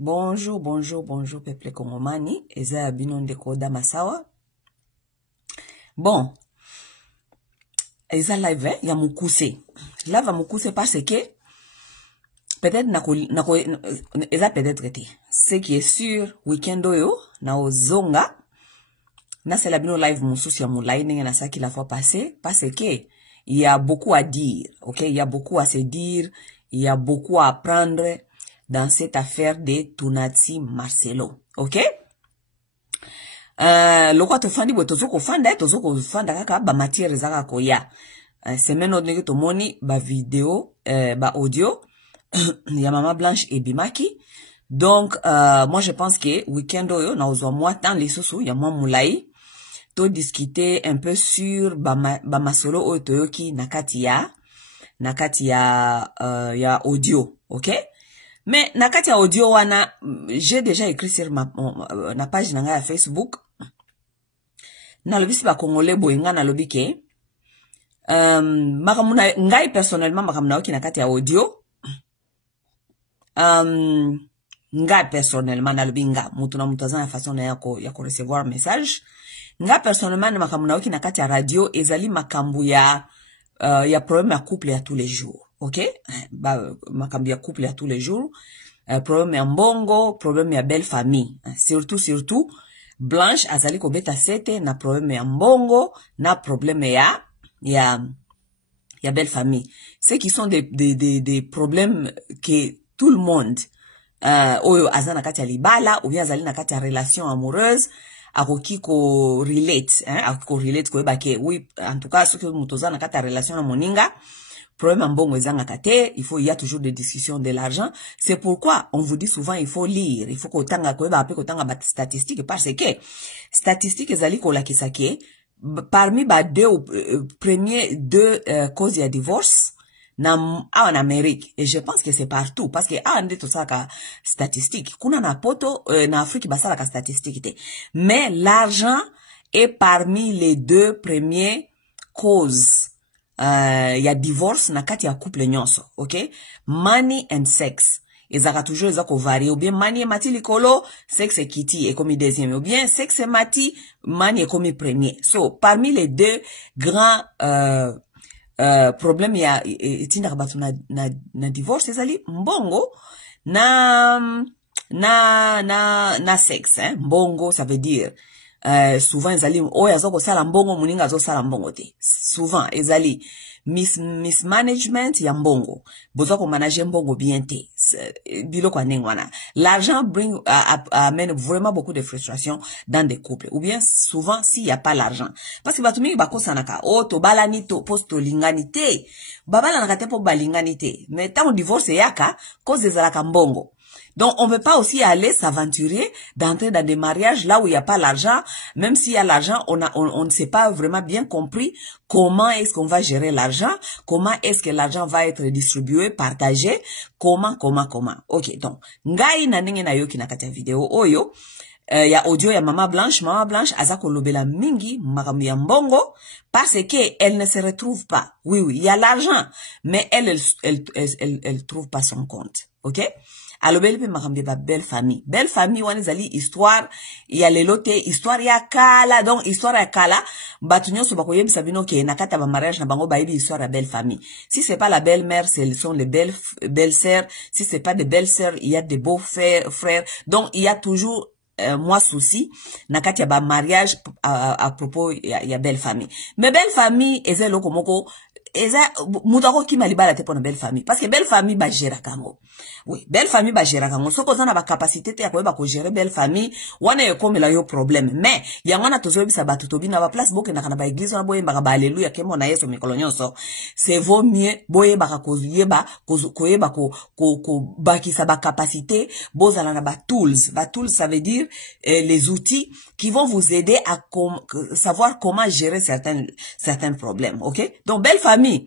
Bonjour, bonjour, bonjour, peuple congomani. Eza bino ndeko Damasawa. Bon, eza live, ya mukuse. Live ya mukuse parce que, peut-être eza peut-être été. Ce qui est sûr, week-end oyo, na ozonga, na c'est la bino live mususi ya mulai, nenge na saki la fois passée, parce que, il y a beaucoup à dire, ok? Il y a beaucoup à se dire, il y a beaucoup à apprendre dans cette affaire de Tunati Marcelo, ok? Loko tofandi bo tozoko fanda kaka ba matière zaka koya. Semaine odneke tomoni ba vidéo, ba audio ya Mama Blanche et Bimaki. Donc moi je pense que week-end oyo na ozwa moi tant les soso ya moi mulai to discuter un peu sur ba masolo oyo toyoki nakati ya audio, ok? Mais nakati ya audio wana, j'ai déjà écrit sur na page nanga ya Facebook. Na lobisi ba Congolais boyenga na lobi ke makamuna ngai personnellement makamuna oki nakati ya audio. Nga personnellement na lobi nga mutu na mutu azana façon na yako recevoir message. Nga personnellement makamuna oki nakati ya radio ezali makambu ya problème ya couple ya tous les jours. Ok? Makambu ya couple ya tous les jours. Problème ya mbongo, problème ya belle famille. Surtout, Blanche azali ko beta sete na problème ya mbongo, na problème ya belle famille. Ce qui sont des problèmes que tout le monde, oyo azali na kati ya libala, ou bien azali na kati ya relation amoureuse, akoki ko relate, ko ebake, oui, en tout cas, ceux qui mutoza na kati ya relation na moninga, problème mbongo ezanga kate, il y a toujours des discussions de l'argent. C'est pourquoi on vous dit souvent il faut lire, il faut kotanga ko eba pe kotanga ba statistiques parce que statistiques ezali ko lakisa ke parmi ba premiers deux causes de divorce en Amérique, et je pense que c'est partout parce que ande tout ça ka statistique kuna na poto na Afrique basala ka statistique, mais l'argent est parmi les deux premiers causes. Y a divorce na kati ya couple nyonso, ok? Money and sex. Ezaka toujours ezako varie, ou bien money mati likolo, sex et kiti est comme deuxième, ou bien sex et mati, money est comme premier. So, parmi les deux grands problèmes ya etinda batu na divorce ezali mbongo na sex, hein? Mbongo ça veut dire souvent ezali oyo azoko sala mbongo muninga azo sala mbongo te. Souvent ezali mismanagement ya mbongo. Bozo ko manager mbongo bien te. Biloko anengwana. L'argent amène vraiment beaucoup de frustration dans des couples. Ou bien souvent s'il y a pas l'argent. Parce que batumi bako sanaka to balani to posto linganité. Babala nakate po balinganité. Mais tant divorce yaka cause ezalaka mbongo. Donc, on ne peut pas aussi aller s'aventurer d'entrer dans des mariages là où il n'y a pas l'argent. Même s'il y a l'argent, on ne sait pas vraiment bien compris comment est-ce qu'on va gérer l'argent, comment est-ce que l'argent va être distribué, partagé, comment. Ok, donc, ngai na ndenge na yoki na kati ya video oyo, ya audio ya Mama Blanche azako lobela mingi makambo ya mbongo parce que elle ne se retrouve pas. Oui, il y a l'argent, mais elle trouve pas son compte. Ok? Alobeli pe makambi ba belle famille. Belle famille wana zali histoire ya lelote, histoire ya kala. Donc histoire ya kala, batu nyonso bakoyebisa bino ke nakata ba mariage na bango bayebi histoire ya belle famille. Si c'est pas la belle-mère, ce sont les belles-sœurs. Si c'est pas des belles-sœurs, il y a des beaux-frères. Donc il y a toujours moi souci nakati ya ba mariage à propos ya belle famille. Mais belle famille ezelo komoko eza mutako ki malibala te pona belle famille parce que belle famille ba gera kango. Oui, belle famille ba gera kango. Soko zana ba capacité te ya koyeba ko gérer belle famille, wana yekomela yo problème. Mais yangwana tozobisa batu tobina ba place boke na kana ba église na boye mbaka ba alléluia kemo na Yesu mikolo nyonso. C'est vaut mieux boye baka koyeba ko bakisa ba capacité, bozala na ba tools. Ba tools ça veut dire les outils qui vont vous aider à savoir comment gérer certains problèmes, OK? Donc belle famille,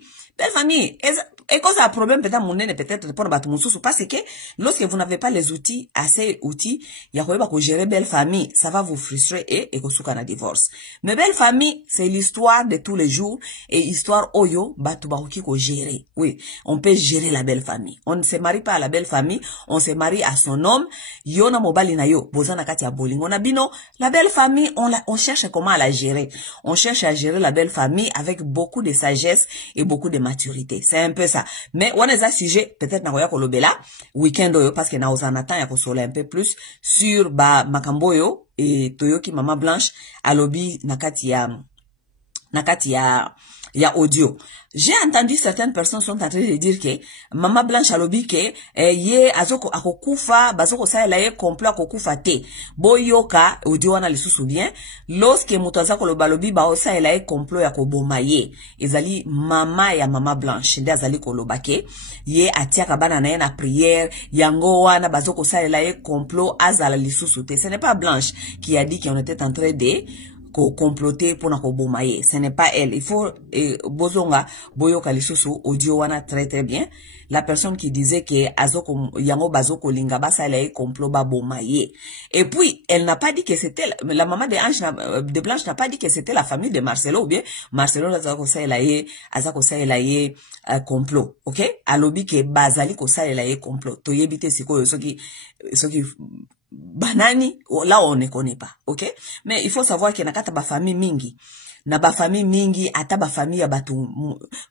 et cause un problème peut-être répondre à tout parce que lorsque vous n'avez pas les outils, assez outils, il y a quoi gérer belle famille, ça va vous frustrer et qu'on a divorce. Mais belle famille, c'est l'histoire de tous les jours et histoire oyo, batubaruki ko gérer. Oui, on peut gérer la belle famille. On ne se marie pas à la belle famille, on se marie à son homme. Yona mobali na yo, bozana kati ya bolingo na bino. La belle famille, on cherche comment la gérer. On cherche à gérer la belle famille avec beaucoup de sagesse et beaucoup de maturité. C'est un peu ça. Mais on est à sujet, peut-être na koya kolobela, week-end oyo, parce que na ozanatan ya kosole un peu plus sur ba makamboyo et Toyoki Mama Blanche alobi nakati ya audio. J'ai entendu certaines personnes sont en train de dire que Mama Blanche alobi que ye azoko akokufa bazoko sa la ye complot akokufa te. Boyoka audio wana lisusu bien lorsque mutu azako lo balobi ba osa la ye complot ya koboma ye. Ezali mama ya Mama Blanche nde azali kolobake ye atiaka bana na ye na prière yango wana bazoko sa la ye complot azala lisusu te. Ce n'est pas Blanche qui a dit qu'on était en train de comploter pour nako bomaye. Ce n'est pas elle. Il faut bozonga boyoka lisusu audio wana très très bien. La personne qui disait que azoko yango bazoko linga basa la complot ba bomaye. Et puis elle n'a pas dit que c'était la maman de Blanche n'a pas dit que c'était la famille de Marcelo ou bien Marcelo azako sa la complot. OK? Alobi ke bazali ko sa la complot. To yebite siko soki banani, là on ne connaît pas, ok? Mais il faut savoir qu'il y a ba famille mingi. Na ba famille mingi, ata ba famille ya batu,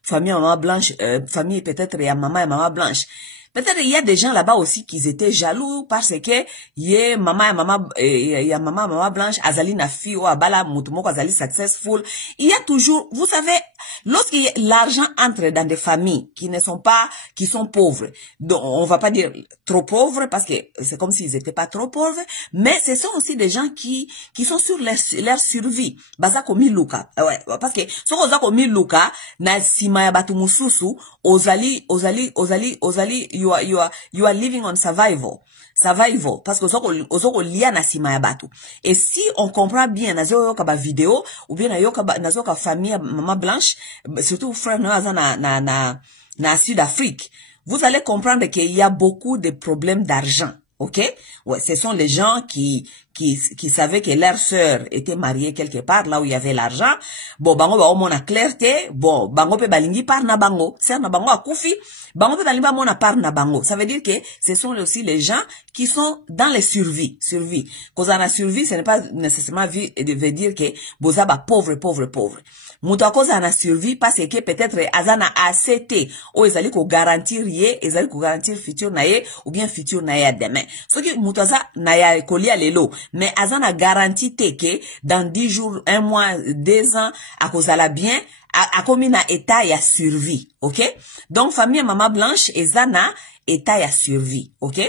famille Mama Blanche, famille peut-être ya Mama Blanche. Peut-être il y a des gens là-bas aussi qui étaient jaloux parce que y Mama Blanche azali na fi o abala mutumoko azali successful. Il y a toujours, vous savez, lorsque l'argent entre dans des familles qui sont pauvres, donc on va pas dire trop pauvres parce que c'est comme s'ils étaient pas trop pauvres, mais ce sont aussi des gens qui sont sur leur survie. Baza komi luka. Ouais, parce que so oza komi luka na sima ya batu mususu ozali you are living on survival parce que ozoko lia na sima ya batu. Et si on comprend bien nazo yoka ba vidéo ou bien nazo ka famille Mama Blanche, surtout frère naza na Sud-Afrique, vous allez comprendre qu'il y a beaucoup de problèmes d'argent. OK? Ouais, ce sont les gens qui savaient que leur sœur était mariée quelque part, là où il y avait l'argent. Bon, bango ba omona clarté, bon, bango pe balingi par na bango, sœur na bango akufi, bango pe balingi ba mona par na bango. Ça veut dire que ce sont aussi les gens qui sont dans les survies. Cause en la survie, ce n'est pas nécessairement veut dire que boza ba pauvre. Mutu cause en la survie parce que peut-être azana ACT ou ezali ko garantir ezali ko garantir futur na ye ou bien futur na ye demain. Ce qui mutu aza na ya kolia lelo, mais azana garantie te que dans 10 jours, 1 mois, 2 ans à cause la bien a commis na état ya survie. OK? Donc famille Mama Blanche ezana état ya survie. OK?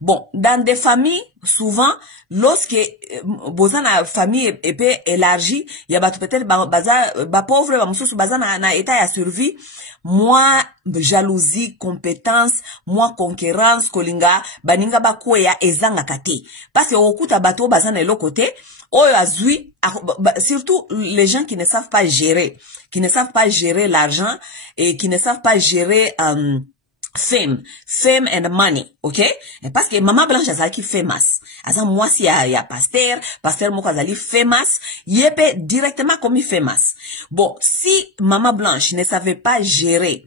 Bon, dans des familles souvent lorsque bozana famille épée élargie, il y a peut-être ba pauvre ba mususu bazana na état ya survie, moi jalousie, compétence, moi concurrence kolinga baninga bakoya ezanga kate. Parce que okuta bato bazana elo côté oyo azui surtout les gens qui ne savent pas gérer l'argent et qui ne savent pas gérer fame and money, ok? Parce que Mama Blanche azali famous. Asa moi si ya pasteur moko azali famous, yepe directement comme famous. Bon, si Mama Blanche ne savait pas gérer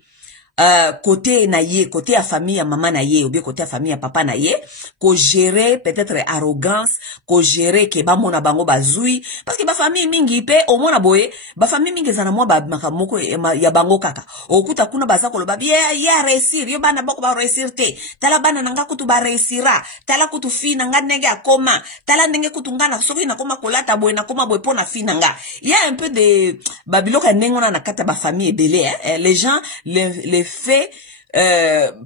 côté naye, côté à famille à maman naye ou bien côté à famille à papa naye, ko gérer peut-être arrogance, ko gérer ke ba mona bango bazui parce que ba famille mingi pe au mona boye, ba famille mingi zana moi ba makamoko ya bango kaka. Okuta kuna baza ko lo ba ya réussir, yo bana bako ba réussir te. Tala bana nanga kutu ba réussira, tala kutu fi nanga nenge akoma, tala nenge kutu ngana soki na koma kolata boye na koma boye pona fi nanga. Il y a un peu de babiloka nengona na kata ba famille belé, hein. Les gens les fait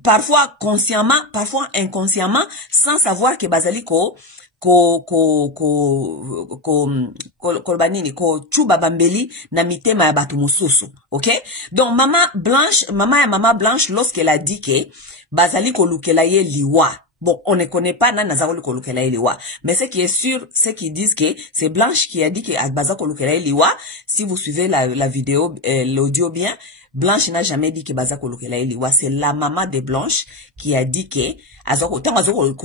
parfois consciemment, parfois inconsciemment, sans savoir que bazali ko chuba bambeli na mitema ya batu mususu. OK? Donc Mama Blanche lorsqu'elle a dit que bazali ko lukela ye liwa. Bon, on ne connaît pas nan nazaroli ko lukela ye liwa. Mais ce qui est sûr, c'est qu'ils disent que c'est Blanche qui a dit que baza ko lukela ye liwa. Si vous suivez la vidéo, l'audio bien, Blanche n'a jamais dit que baza kolokela eliwa. C'est la maman de Blanche qui a dit que azoko tant azoko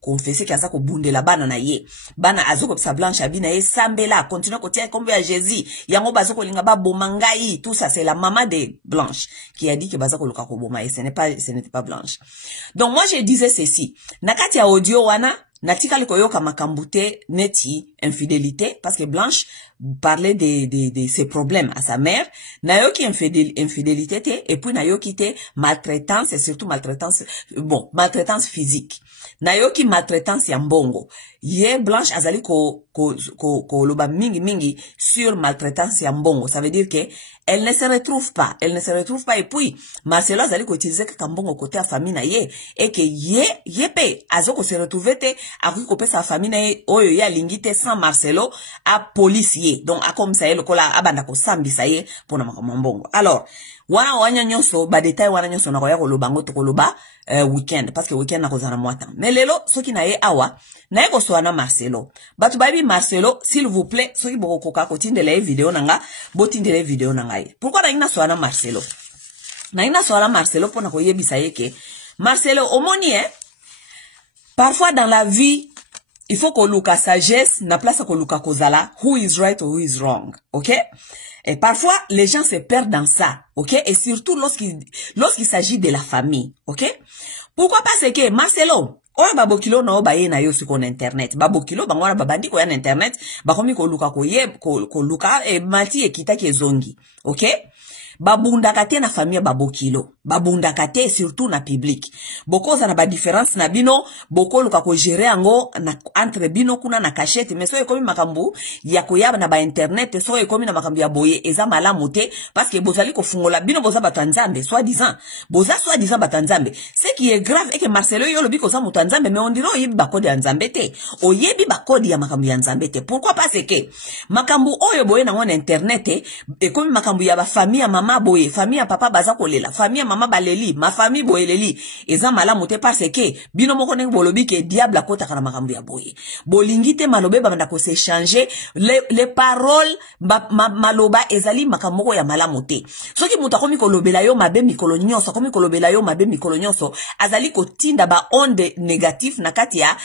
confesser que azako bundela bana na ye. Bana azoko sa Blanche abina ye sambela continue kotia kombe ya Jésus. Yango bazoko linga ba bomangai. Tout ça c'est la maman de Blanche qui a dit que bazako loka ko boma et ce n'était pas Blanche. Donc moi je disais ceci. Nakati ya audio wana natikali koyoka makambute neti infidélité parce que Blanche parlait de ses problèmes à sa mère. Nayoki infidélité te, et puis nayoki te maltraitance et surtout maltraitance physique. Nayoki maltraitance ya mbongo. Ye Blanche azali ko loba mingi sur maltraitance ya mbongo. Ça veut dire que elle ne se retrouve pas. Elle ne se retrouve pas. Et puis, Marcelo azali ko utiliser que mbongo côté à famille na ye. Et que ye pe azoko se retrouver te, akuki ko pe sa famille na ye, oyo ya lingite sans Marcelo, a police ye. Donc, a comme ça ye, lokola abanda ko sambi sa ye, pona mbongo. Alors, wana wanya nyonso, ba détail wana nyonso na koya koloba ngo to koloba, weekend. Parce que weekend na kozana mwatan. Mais lelo, soki na ye awa, na ye kosoana Marcelo. Batu baby Marcelo, s'il vous plaît, soki boko koka kotindele video nanga, botindele video nanga ye. Pourquoi na ina soana Marcelo? Na ina soana Marcelo pona koyebisa ye ke, Marcelo, omoni parfois dans la vie, il faut qu'on look à sagesse, na place qu'on look à kozala, who is right or who is wrong, ok? Et parfois, les gens se perdent dans ça, ok? Et surtout lorsqu'il s'agit de la famille, ok? Pourquoi parce que Marcelo, oyo babokilo na obaye na yo sur internet, babokilo bangwana babandi ko ya internet, bakomi ko luka ko luka e mati e kita ke zongi, ok? Babunda kate na famille babokilo. Babunda kate surtout na public. Boko za na ba différence na bino, boko luka ko gérer ango na entre bino kuna na cachette, mais so ekomi makambu ya koyaba na ba internet, so ekomi na makambu ya boye eza malamu te parce que bozali ko fungola bino boza batanzambe soi-disant. Boza soi-disant batanzambe. Ce qui est grave est que Marcelo yo lobi ko za mutanzambe mais on dirait oyebi bakodi ya nzambe te. Oyebi bakodi ya makambu ya nzambe te. Pourquoi parce que makambu oyo boye na ngona internet ekomi makambu ya ba famille mama boye, famille papa baza kolela, famille mama baleli, ma famille boye leli. Eza malamu te parce que bino moko ndenge bolobi ke diable akota kana makambu ya boye. Bolingi te malobe banda ko s'échanger les paroles maloba ezali makamoko ya malamu te. Soki mutu akomi kolobela yo mabe mikolo nyonso, akomi kolobela yo mabe mikolo nyonso, azali kotinda ba onde négatif na kati ya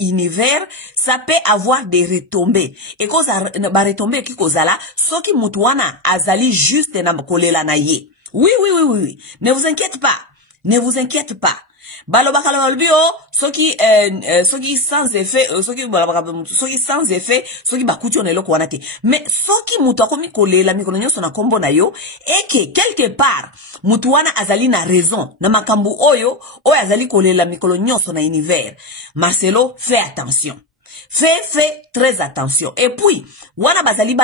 univers, ça peut avoir des retombées. Et koza ba retombées ki kozala, soki mutu wana azali juste na kolela na ye. Oui. Ne vous inquiétez pas. Ne vous inquiétez pas. Baloba kalobio, soki sans effet, soki sans effet, soki bakuti on eloko wana te. Mais soki mutu akomi kolela mikolo nyonso na kombo na yo, et que quelque part mutu wana azali na raison na makambu oyo azali kolela mikolo nyonso na univers. Marcelo, fais attention. Fais très attention. Et puis, wana bazali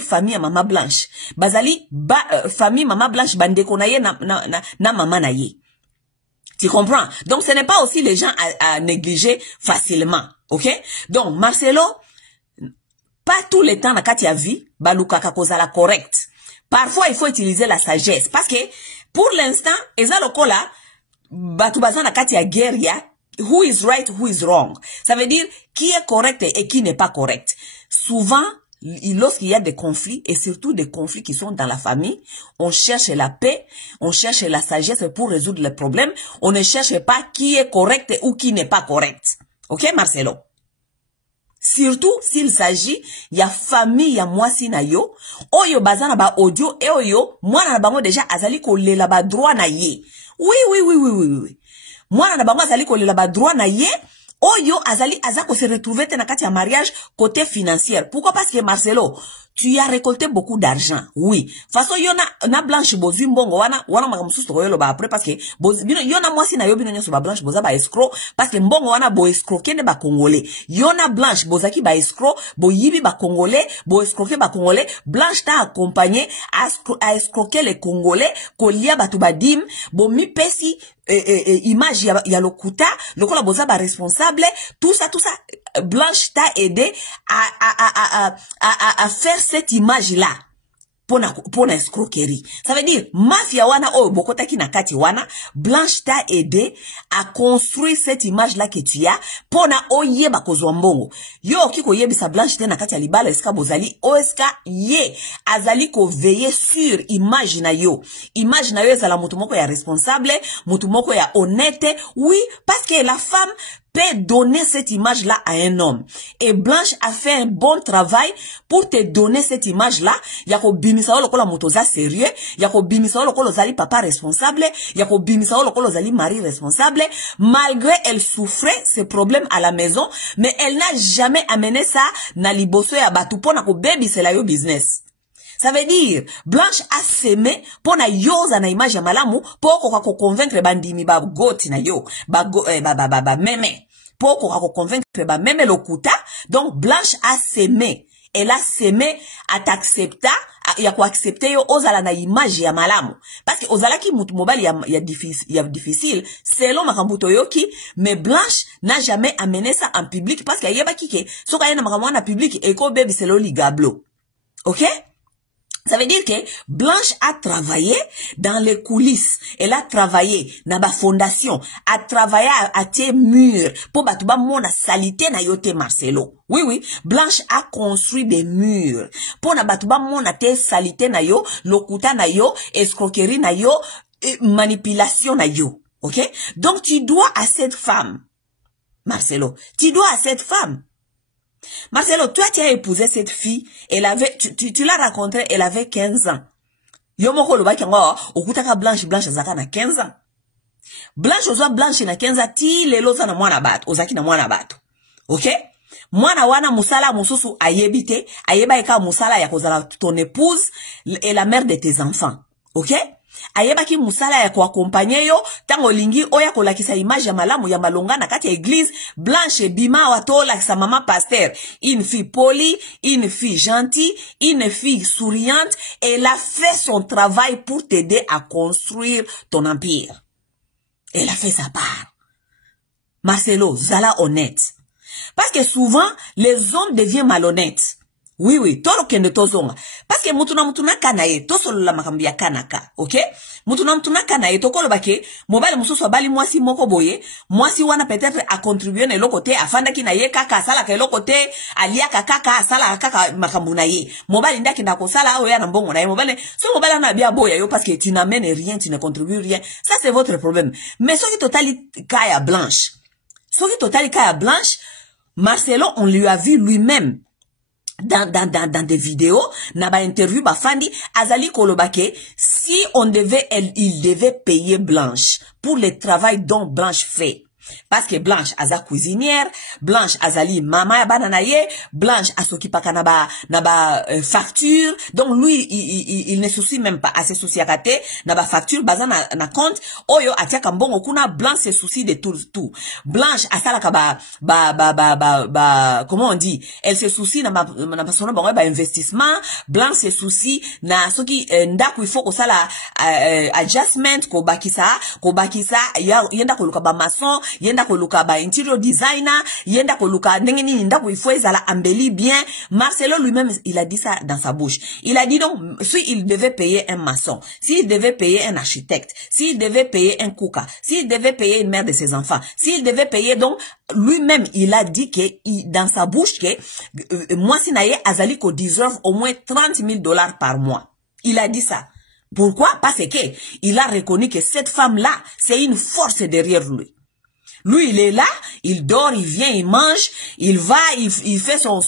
famille à Maman Blanche. Bazali famille Maman Blanche bandeko na ye na maman na ye. Tu comprends? Donc, ce n'est pas aussi les gens à négliger facilement. Ok? Donc, Marcelo, pas tout le temps na kati ya vie, baluka kakozala correct. Parfois, il faut utiliser la sagesse. Parce que, pour l'instant, eza lokola, batu bazana kati ya guerre ya, who is right, who is wrong. Ça veut dire qui est correct et qui n'est pas correct. Souvent, lorsqu'il y a des conflits, et surtout des conflits qui sont dans la famille, on cherche la paix, on cherche la sagesse pour résoudre les problèmes. On ne cherche pas qui est correct ou qui n'est pas correct. Ok, Marcelo? Surtout s'il s'agit, il y a famille, il y a mwasi na yo, oyo bazana ba audio, et oyo, mwana na bango déjà azali ko lela ba droit na ye. Oui. Mwana na bango azali kolela ba droit na ye, oyo azako se retrouver te na kati ya mariage côté financier. Pourquoi? Parce que Marcelo, tu as récolté beaucoup d'argent. Oui. Façon yo na Blanche bozu mbongo wana makamususu tokoyelo ba après parce que bino yo na mwasi na yo bino nyoso ba Blanche boza ba escroc parce que mbongo wana bo escroquer ne ba congolais. Yo na Blanche bozaki ba escroc, bo yibi ba congolais, bo escroquer ba congolais. Blanche t'a accompagné à escroquer les congolais, kolia batu badim, bo mi pesi image ya lokuta, lokola boza ba responsable, tout ça. Blanche t'a aidé à faire cette image-là. pona escroquerie. Ça veut dire, mafia wana oh bokota ki na kati wana, Blanche t'a aidé à construire cette image-là que tu as, pona oyeba kozwa mbongo. Yo kiko yebisa Blanche te na kati ya libala eska bozali, o eska ye, azali ko veiller sur image na yo. Image na yo ezala mutu moko ya responsable, mutu moko ya honnête, oui, parce que la femme peut donner cette image-là à un homme. Et Blanche a fait un bon travail pour te donner cette image-là. Yako bimisa lokola motoza sérieux, yako bimisa lokola zali papa responsable, yako bimisa lokola zali mari responsable. Malgré elle souffrait ses problèmes à la maison, mais elle n'a jamais amené ça na liboso ya batu pona ko baby c'est la yo business. Ça veut dire, Blanche a semé pour na yoza na image ya malamu pour ko convaincre bandimi ba goti na yo, meme. Pour ko convaincre ba meme lokuta. Donc Blanche a semé. Elle a semé à t'accepter, ya ko accepter yo ozala na image ya malamu. Parce que ozala ki mutu mobile ya difficile, selon makambuto yoki, mais Blanche n'a jamais amené ça en public parce que yeba kike, so ka yena makamwa na public et ko baby c'est lo ligablo. OK? Ça veut dire que Blanche a travaillé dans les coulisses. Elle a travaillé dans la fondation. A travaillé à tes murs. Pour batuba mona salité na yote Marcelo. Oui, oui. Blanche a construit des murs. Pour na batuba mona te salité na yo, lokuta na yo, escroquerie na yo, manipulation na yo. Ok? Donc tu dois à cette femme, Marcelo, tu dois à cette femme. Marcelo, toi tu as épousé cette fille, elle avait, tu l'as rencontrée, elle avait 15 ans. Yomoko loba kiango, okutaka Blanche azaka na 15 ans. Blanche ozwa Blanche na 15 ans, ti lelo za na mwana bato, ozaki na mwana bato. Ok? Mwana wana musala mususu ayebite, ayeba eka musala ya kozala ton épouse et la mère de tes enfants. Ok? Ayeba ki musala ya kuaccompagner yo tango lingi oya kolakisa image ya malamu ya malonga na kati ya église. Blanche bima watola sa maman pasteur, une fille polie, une fille gentille, une fille souriante. Elle a fait son travail pour t'aider à construire ton empire. Elle a fait sa part. Marcelo, zala honnête. Parce que souvent les hommes deviennent malhonnêtes. Oui, oui, toro kende tozonga. Parce que mutuna kanaye, tosolo la makambia kanaka, ok? Mutuna kanaye, tokolo bake, mobile mususu abali mwasi moko boye, mwasi wana peut-être a contribué na lokote, afanda ki na ye kaka, asala ka lokote, alia kaka, asala kaka makambu na ye. Mobile ndaki na kosala, oya na mbongo na ye, mobile, so mobile na bia boya yo, parce que tu n'amènes rien, tu ne contribues rien. Ça c'est votre problème. Mais ce qui totali kaya Blanche, Marcelo, on lui a vu lui-même, dans des vidéos, na ba interview ba fandi, azali kolobake, si on devait, il devait payer Blanche pour le travail dont Blanche fait. Parce que Blanche aza cuisinière, Blanche azali mama ya banana ye, Blanche asokipaka na ba facture. Donc lui il ne soucie même pas, à se soucie akate na ba facture baza na compte oyo atiaka mbongo kuna. Blanche se soucie de tout. Blanche asalaka comment on dit, elle se soucie na basona bango ba investissement. Blanche se soucie na soki ndaku il faut ko sala adjustment ko bakisa yenda ko luka ba maçon, yenda ko luka ba interior designer, yenda ko luka ndenge nini ndaku il faut ezala embelli bien. Marcelo lui-même il a dit ça dans sa bouche. Il a dit donc si il devait payer un maçon, s'il devait payer un architecte, s'il devait payer un kuka, s'il devait payer une mère de ses enfants, s'il devait payer, donc lui-même il a dit que dans sa bouche que moi si naye azali ko deserve au moins $30,000 par mois. Il a dit ça. Pourquoi? Parce que il a reconnu que cette femme-là, c'est une force derrière lui. Lui, il est là, il dort, il vient, il mange, il va, il fait son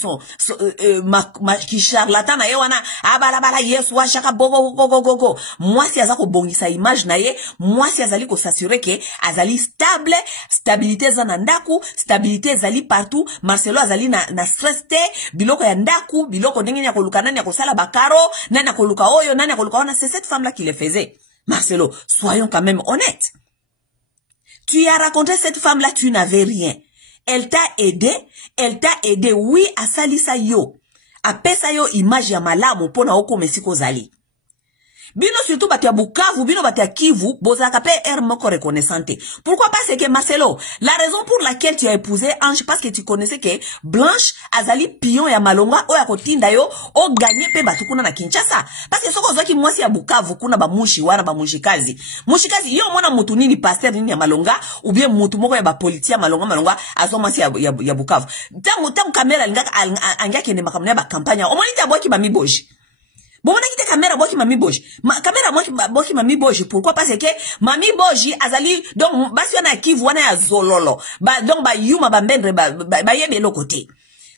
qui charlatan na ye wana, abalabala yes wa shaka go. Moi si azako bongisa image na ye, moi si azali ko s'assurer que azali stable, stabilité za ndaku, stabilité zali partout. Marcelo azali na stress te, biloko ya ndaku, biloko ndenge nya koluka nani ya kosala bakaro, nani ya koluka oyo, nani ya koluka ona, c'est cette femme là qui le faisait. Marcelo, soyons quand même honnêtes. Tu as raconté cette femme-là, tu n'avais rien. Elle t'a aidé, oui, à salisa yo. A pesa yo image ya malamu pona oko mesiko zali. Bino surtout batia Bukavu, bino batia Kivu, bozaka pe moko reconnaissante. Pourquoi parce que Marcelo, la raison pour laquelle tu as épousé Ange, parce que tu connaissais que Blanche azali pion ya Malonga o ya kotinda yo o gagné pe batukuna na Kinshasa. Parce que soko zoki mwasi ya Bukavu kuna ba mushi wana ba mushikazi. Mushikazi yo mwana mutu nini pasteur nini ya Malonga ou bien mutu moko ya ba politia Malonga azo mwasi ya Bukavu. Tangu kamera lingaka anga kende makamuna ba kampanya. Omonita boki ba miboji. Bon, on a quitté caméra boki mami boji. Caméra boki mami boji. Pourquoi? Parce que mami boji azali donc basi wana Kivu wana ya zololo. Donc yuma mbendre yebe lo côté.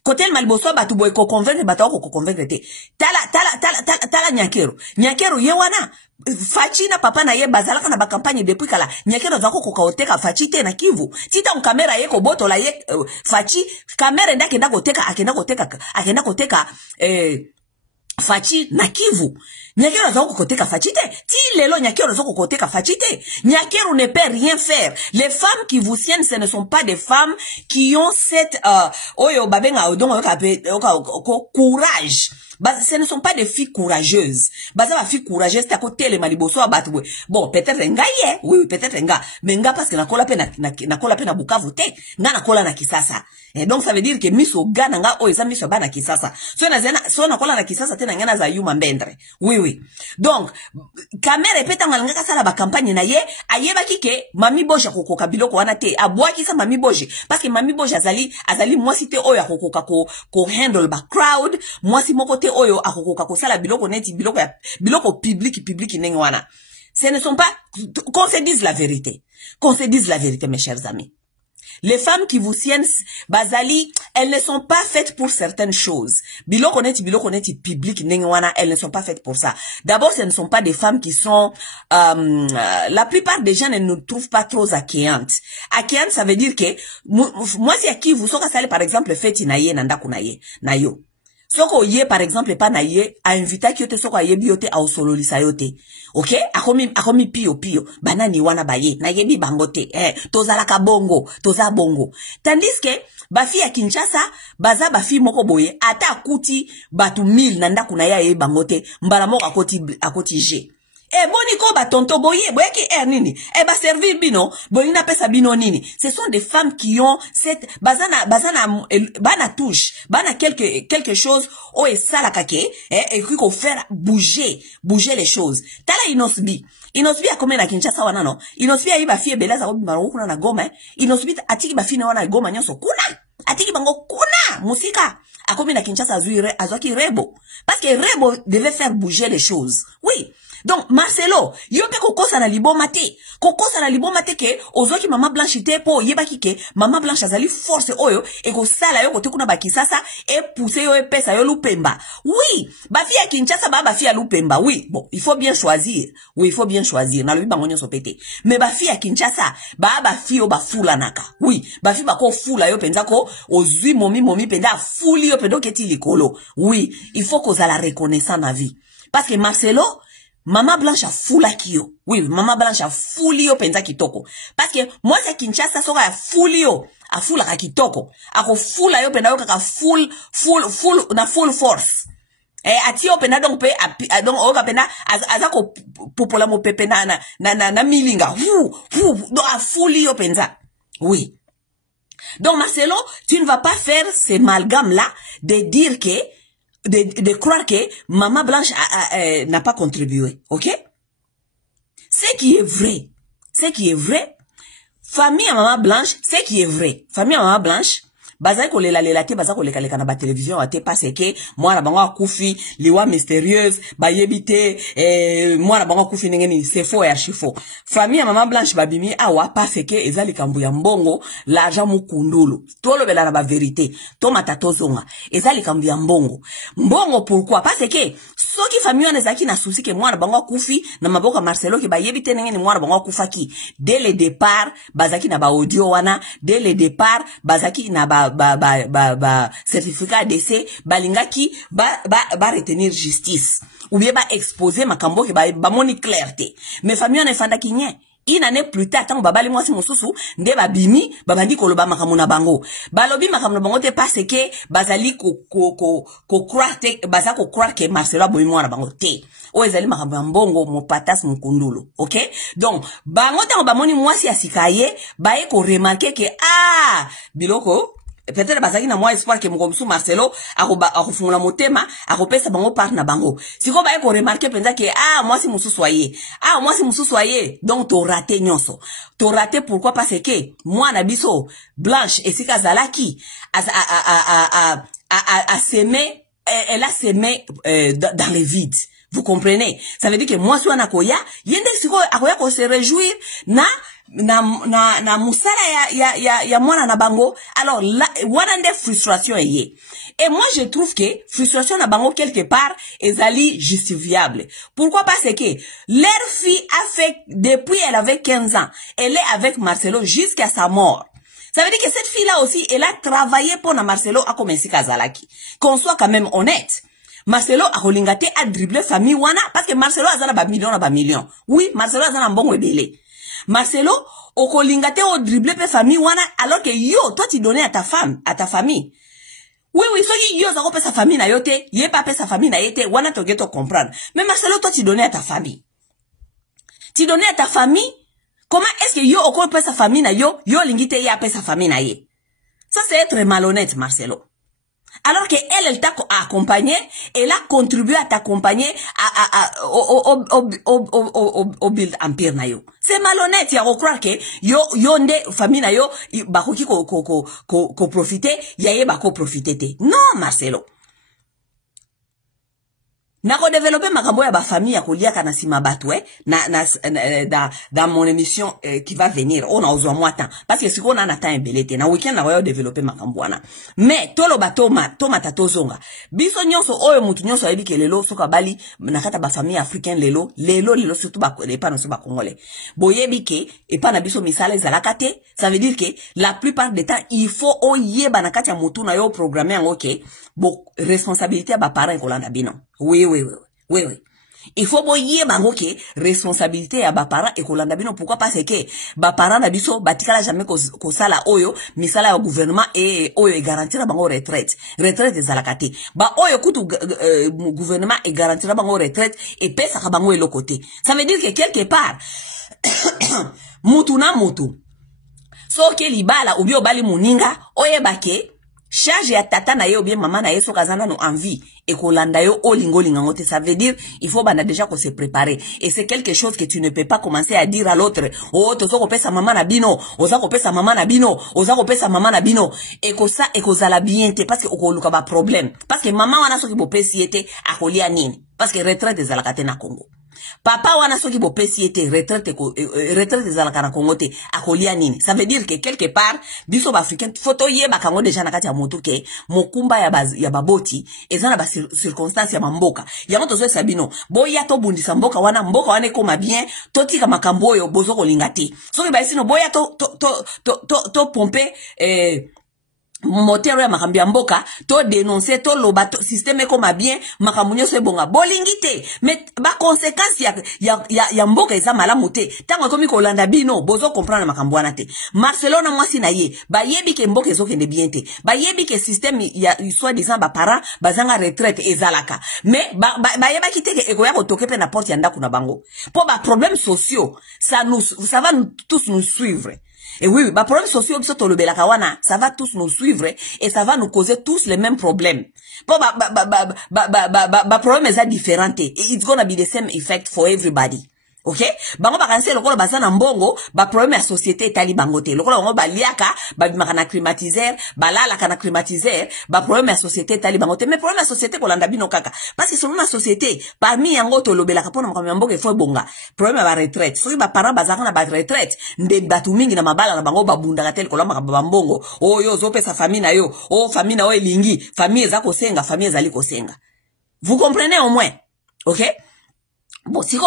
Côté le malboso ba tu boy ko convaincre ba ta ko convaincre te. Tala nyakero. Nyakero ye wana Fachi na papa na ye bazalaka na ba campagne depuis kala. Nyakero zako ko kaoteka Fachi te na Kivu. Tita kamera ye ko boto la ye Fachi kamera ndake ndako teka akenda koteka Fachi na Kivu. Nyakero zako koteka Fachi te. Ti lelo nyakero zako koteka Fachi te. Nyakero ne peut rien faire. Les femmes qui vous tiennent, ce ne sont pas des femmes qui ont cette oyo babenga odongo courage. Ce ne sont pas des filles courageuses. Baza ba fille courageuse ta côté les maliboso abatwe. Bon, peut-être nga ye, oui, peut-être nga. Mais nga parce que na kola pe na Bukavu te. Nga na kola na Kisasa. Et donc ça veut dire que miso gana nga o eza miso ba na Kisasa. So na kola na Kisasa te na ngana za yuma mbendre. Oui. Donc caméra peta nga kasala ba campagne na ye, ayeba kike mami boja kokoka biloko wana te. Abwaki sa mami boje parce que mami boje azali mwasi te oyo kokoka ko handle ba crowd, mwasi moko te oyo akokoka ko sala biloko neti biloko public ndenge wana. Ce ne sont pas qu'on se dise la vérité. Qu'on se dise la vérité mes chers amis. Les femmes qui vous tiennent bazali, elles ne sont pas faites pour certaines choses. Biloko neti public ndenge wana, elles ne sont pas faites pour ça. D'abord, ce ne sont pas des femmes qui sont la plupart des gens ne nous trouvent pas trop accueillantes. Accueillantes, ça veut dire que moi si aki vous soka sale par exemple feti na ye nanda kunaye na yo. Soko ye par exemple pas na ye a invité ki yote soko ye biote a osololisa yote. OK? Akomi pio banani wana baye na yebi bangote. Tozala ka bongo, toza bongo. Tandis que bafi ya Kinshasa baza bafi moko boye ata akuti batu 1000 nanda kuna ya ye bangote mbala moko akoti G. Boni ko ba tonto boye ki nini ba servir bino boni na pesa bino nini. Ce sont des femmes qui ont cette bana touche bana quelque chose o esala kake et qui ko faire bouger les choses. Tala Inosbi a comme na Kinshasa wana no. Inosbi ayi ba fie belaza ko bimaro kuna na Goma. Inosbi atiki ba fine wana Goma nyoso kuna. Atiki bango kuna musika. A comme na Kinshasa azwaki Rebo parce que Rebo devait faire bouger les choses. Oui. Donc Marcelo, yo pe kokosa na liboma te ke ozoki mama Blanche te po yeba kike mama Blanche azali force oyo e ko sala yo kote kuna ba Kisasa e pousser yo e pesa yo Lupemba. Oui, ba fille ya Kinshasa ba fille ya Lupemba. Oui, bon, il faut bien choisir. Oui, il faut bien choisir. Na lobi bango nyoso pete. Mais ba fille ya Kinshasa ba fille yo ba fula naka. Oui, ba fille ba ko fula yo penza ko ozui momi penza fuli yo pedo keti likolo. Oui, il faut qu'on la reconnaissance na vie. Parce que Marcelo Mama Blanche a fula kio. Oui, Mama Blanche a fuli yo penza kitoko. Parce que moi c'est Kinshasa soka a fuli yo. A fula ka kitoko. Ako fula yo penza yo kaka full force. Ati yo penza donc pe donc oka penza azako popola mo pepe na milinga. Donc a fuli yo penza. Oui. Donc Marcelo, tu ne vas pas faire ces malgames là de dire que de croire que Maman Blanche n'a pas contribué, ok? Ce qui est vrai, famille à Maman Blanche, ce qui est vrai, famille à Maman Blanche, baza ko lela te baza ko leka na ba télévision ate parce que moi na bango akufi liwa mystérieuse ba yebite moi na bango akufi ngeni c'est faux et archi faux. Famille à Maman Blanche babimi awa parce que ezali kambu ya mbongo l'argent mukundulu tolo bela na ba vérité to matatozonga ezali kambu ya mbongo pourquoi parce que soki famille wana zaki na souci que moi na bango akufi na maboka Marcelo ki ba yebite ngeni moi na bango akufaki dès le départ bazaki na ba audio wana dès le départ bazaki na ba certificat d'essai balingaki ba retenir justice ou bien ba exposer makambo ke ba moni clarté mais famille on efanda kinye une année plus tard tant babali mwasi mosusu nde babimi babandi koloba makambo na bango balobi makambo na bango te parce que bazali ko croire te baza ko croire que Marcelo aboyi mwana bango te o ezali makambo ya mbongo mopatas mukundulu OK donc bango tango bamoni mwasi asikaye baye ko remarquer que biloko peut-être bazaki na moi espoir que mokomsu Marcelo akofungula motema akopesa bango part na bango siko baye ko remarquer penza que mwasi mususu aye donc to raté nyonso to raté pourquoi parce que moi na biso Blanche esika zalaki a semé elle a semé dans les vides. Vous comprenez? Ça veut dire que moi, si on a koya, yende siko akoya ko se réjouir na musala ya mwana na bango. Alors là, wana nde frustration eye. Et moi, je trouve que frustration na bango quelque part ezali justifiable. Pourquoi? Parce que leur fille a fait, depuis elle avait 15 ans, elle est avec Marcelo jusqu'à sa mort. Ça veut dire que cette fille-là aussi, elle a travaillé pour na Marcelo a commencé Kazalaki. Qu'on soit quand même honnête. Marcelo a rolingate a dribblé famille wana parce que Marcelo a zana ba million. Oui, Marcelo a zana mbongo ebele. Marcelo o kolingate o dribblé pe famille wana alors que yo toi tu donnais à ta femme, à ta famille. Oui, so yo zako pe sa famille na yote, yé pas pe sa famille na yote, wana to geto comprendre. Mais Marcelo toi tu donnais à ta famille. Tu donnais à ta famille. Comment est-ce que yo okol pe sa famille na yo lingite ya pe sa famille na ye? Ça c'est être malhonnête Marcelo. Alors que elle t'a accompagné, elle a contribué à t'accompagner au build empire na yo. C'est malhonnête, ya croire que yo nde famille na yo bakoki ko profiter, yaye bako profiter te. Non Marcelo. Nako développer makambo ya ba famille ya kolia kana sima batu dans mon émission qui va venir on a ozwa moi temps parce que siko na na temps belete na weekend na yo développer makambo wana mais tolo batoma tatozonga biso nyonso oyo mutu nyonso ayebi ke lelo soka bali nakata ba famille africaine lelo surtout ba pas no so ba congolais boyebi ke et pas na biso misala ezalaka te ça veut dire que la plupart des temps il faut oyeba nakati ya mutu na yo programmer yango ke bo responsabilité ya ba parents kolanda bino. Oui. Il faut boyer bango ke responsabilité ya ba parents et kolanda bino pourquoi parce que ba parents na biso batikala jamais ko sala oyo misala ya gouvernement et oyo e garantir bango retraite ezalakate ba oyo kutu gouvernement e garantir bango retraite et pesa ka bango eloko te. Ça veut dire que quelque part mutu na mutu so ke libala ou bio bali muninga oyeba ke charge ya tata na ye ou bien maman na ye so kazana no envie et kolanda yo olingolinga ngote. Ça veut dire il faut bana déjà qu'on se préparer et c'est quelque chose que tu ne peux pas commencer à dire à l'autre tozo ko pesa maman na bino oza ko pesa maman na bino oza ko pesa maman na bino et ko ça et ko zala bien te parce que okoluka ba problème parce que maman wana so ki bo pesi ete akolia nini parce que retraite ezalaka te na Congo. Papa wana soki bo pesi ete retraite ezalaka na Congo te akolia nini. Ça veut dire que quelque part biso ba africain photo ye bakango déjà na kati ya moto ke mokumba ya baboti ezana ba circonstance ya mamboka yango tozo sabino boya to bundisa mboka wana ekoma bien totika makambo oyo bozo kolinga te soki ba sino boya to pomper moteur ya makambi ya mboka to dénoncer to loba système comme bien makambo nyonso ebonga bolingite mais ba conséquence ya mboka eza malamu te tango komi kolanda bino bozo comprendre makambo wana te. Marcelo na mwasi na ye ba yebi ke mboka ezokende bien te ba yebi ke système ya soit disant ba parents bazanga retraite ezalaka mais ba yeba kiteke ekoya ko toke pe na porte ya ndako na bango po ba problèmes sociaux ça va tous nous suivre. Et oui, bah problèmes sociaux qui sont au Belakawana, ça va tous nous suivre et ça va nous causer tous les mêmes problèmes. Bon, problème est différent et it's gonna be the same effect for everybody. OK? Bango bakanse lokolo bazana mbongo, ba problème ya société etali bango te. Lokolo bango baliaka, ba bimaka na climatiseur, balala kana climatiseur, ba problème ya société etali bango te. Mais problème ya société kolanda bino kaka. Parce que selon la société, parmi yango to lobelaka pona makambo mboka efo bonga. Problème ya ba retraite. Soki ba parents bazaka na ba retraite, nde batu mingi na mabala na bango babunda tel kolamba ka mbongo. Oh yo zo pesa famille na yo. Oh famille na yo elingi, famille eza kosenga, famille ezali kosenga. Vous comprenez au moins? OK? Bon, si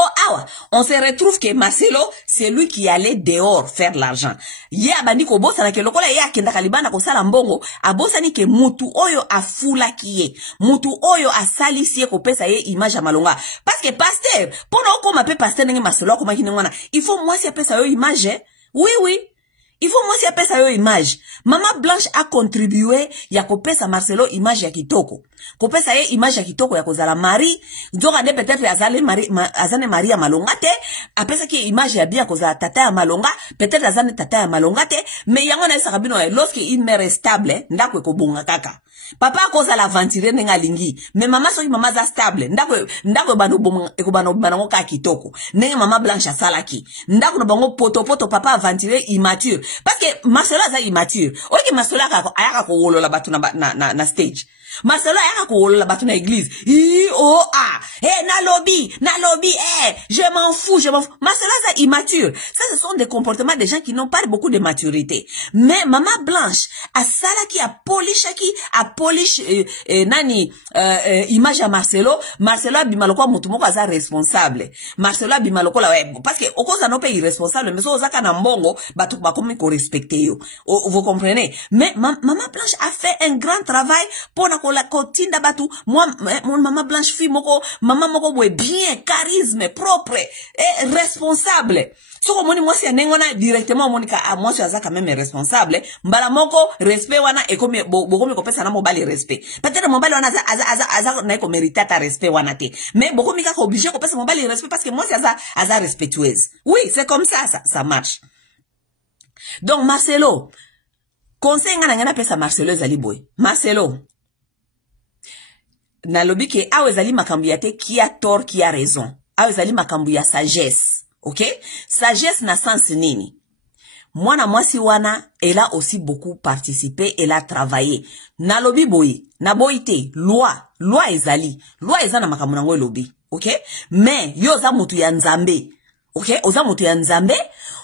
on se retrouve que Marcelo, c'est lui qui allait dehors faire l'argent. Ye abandi ko bosa na ke lokola ye akenda kalibana ko sala mbongo, abosa ni ke mutu oyo afula kiye. Mutu oyo asali siye ko pesa ye image malonga. Parce que pasteur, pendant qu'on m'appelle pasteur nenge Marcelo ko makine ngwana, il faut moi si pesa yo image. Oui, oui. Il faut moi si pesa yo image. Mama Blanche a contribué ya ko pesa Marcelo image ya kitoko. Ko pesa ye image ya kitoko ya kozala Marie. Nzoka de peut-être azane Maria malongate. Apesa ki image ya bien kozala tata ya malonga. Peut-être azane tata ya malongate. Mais yango na isa bino lorsque une mère est stable, ndako ko bonga kaka. Papa koza la ventire nenga lingi. Mais maman soki mama za stable. Ndako bano bango ka kitoko. Nenga Mama Blanche asalaki. Ndako no bango poto papa aventire immature. Parce que Marcelo za immature. Oki Marcelo ayaka ko wolo la batu na stage. Marcelo ayaka ko wolo la batu na église. Na lobby, je m'en fous. Marcelo za immature. Ça, ce sont des comportements des gens qui n'ont pas beaucoup de maturité. Mais Mama Blanche, a salaki, a polish image à Marcelo bimaloko mutumoko aza responsable. Marcelo bimaloko la parce que okoza no pe irresponsable mais so ozaka na mbongo batu bakomi ko respecter yo. Vous comprenez? Mais Mama Blanche a fait un grand travail pour na ko tinda batu. Moi mon Mama Blanche fille moko maman moko boy bien charisme propre et responsable. So ko moni moi si nengona directement monika moi si azaka même responsable mbala moko respect wana e komi bokomi ko pesa na mobile respect. Peut-être mobile wana aza na ko mériter ta respect wana te. Mais bokomi ka obligé ko pesa mobile respect parce que moi si aza respectueuse. Oui, c'est comme ça marche. Donc Marcelo conseil ngana pesa Marcelo zali boy. Marcelo na lobi ke awezali makambu ya te qui a tort qui a raison. Awezali makambu ya sagesse. Ok? Sagesse na sens nini? Mwana mwasi wana, elle a aussi beaucoup participé, elle a travaillé. Na lobi boy, na boite, loi ezali. Loi ezana makamu nango lobi. Ok? Mais, yo za mutu ya nzambe. Ok? Oza mutu ya nzambe.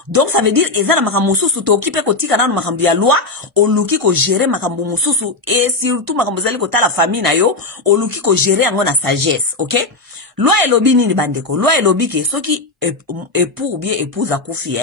Donc, ça veut dire, ezana makamu mususu, to okipe ko tika nanu makambu ya loi, oluki ko gérer makambu mususu, et surtout makambu zali ko ta la famille na yo, oluki ko gérer ango na sagesse. Ok? Loi elobi nini bandeko? Loi elobi ke soki époux ou bien épouse akufi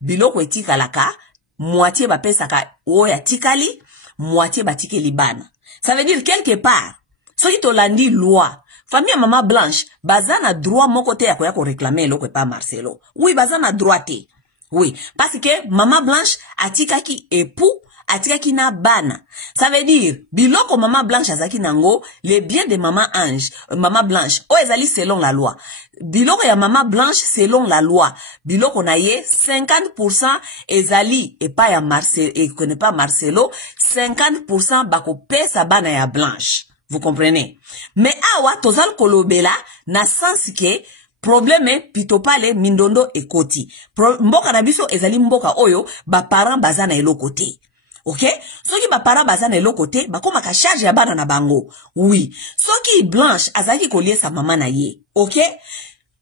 biloko etikalaka moitié bapesaka oya tikali moitié batikeli bana. Ça veut dire quelque part soki tolandi loi famille Mama Blanche bazana droit moko te ya ko réclamer eloko pa Marcelo. Oui, bazana droit te. Oui, parce que Mama Blanche atikaki époux atikaki na bana. Ça veut dire, biloko Mama Blanche azaki nango, les biens de Mama Blanche, o ezali selon la loi. Biloko ya Mama Blanche selon la loi. Biloko na ye, 50% ezali, et pas ya Marcelo, et connaît pas Marcelo, 50% bako pesa bana ya Blanche. Vous comprenez? Mais awa, tozal kolobela, na sens que, problème pitopale mindondo ekoti. Mboka na biso ezali mboka oyo, ba parents bazana eloko te. Ok? Soki ba para bazana eloko te, bakoma ka charge ya bana na bango. Oui. Soki Blanche azaki kolie sa mama na ye. Ok?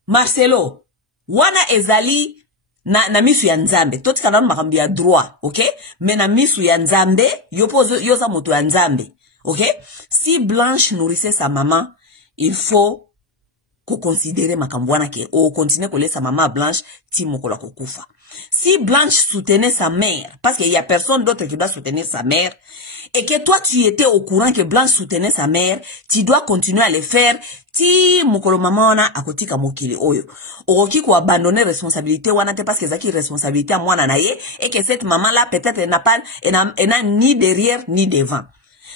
Marcelo, wana ezali na misu ya nzambe. Toti kananu makambi ya droit. Ok? Mais na misu ya nzambe, yoza moto ya nzambe. Ok? Si Blanche nourrissait sa maman, il faut ko considérer makambu wana ke o continuer kolie sa maman Blanche ti mokola kokufa. Si Blanche soutenait sa mère, parce qu'il y a personne d'autre qui doit soutenir sa mère, et que toi tu étais au courant que Blanche soutenait sa mère, tu dois continuer à le faire. Ti mokolo mama wana akotika mokili oyo. Oroki ko abandonner responsabilité wana te parce que zaki responsabilité à mwana na ye, et que cette maman là peut-être elle n'a ni derrière ni devant.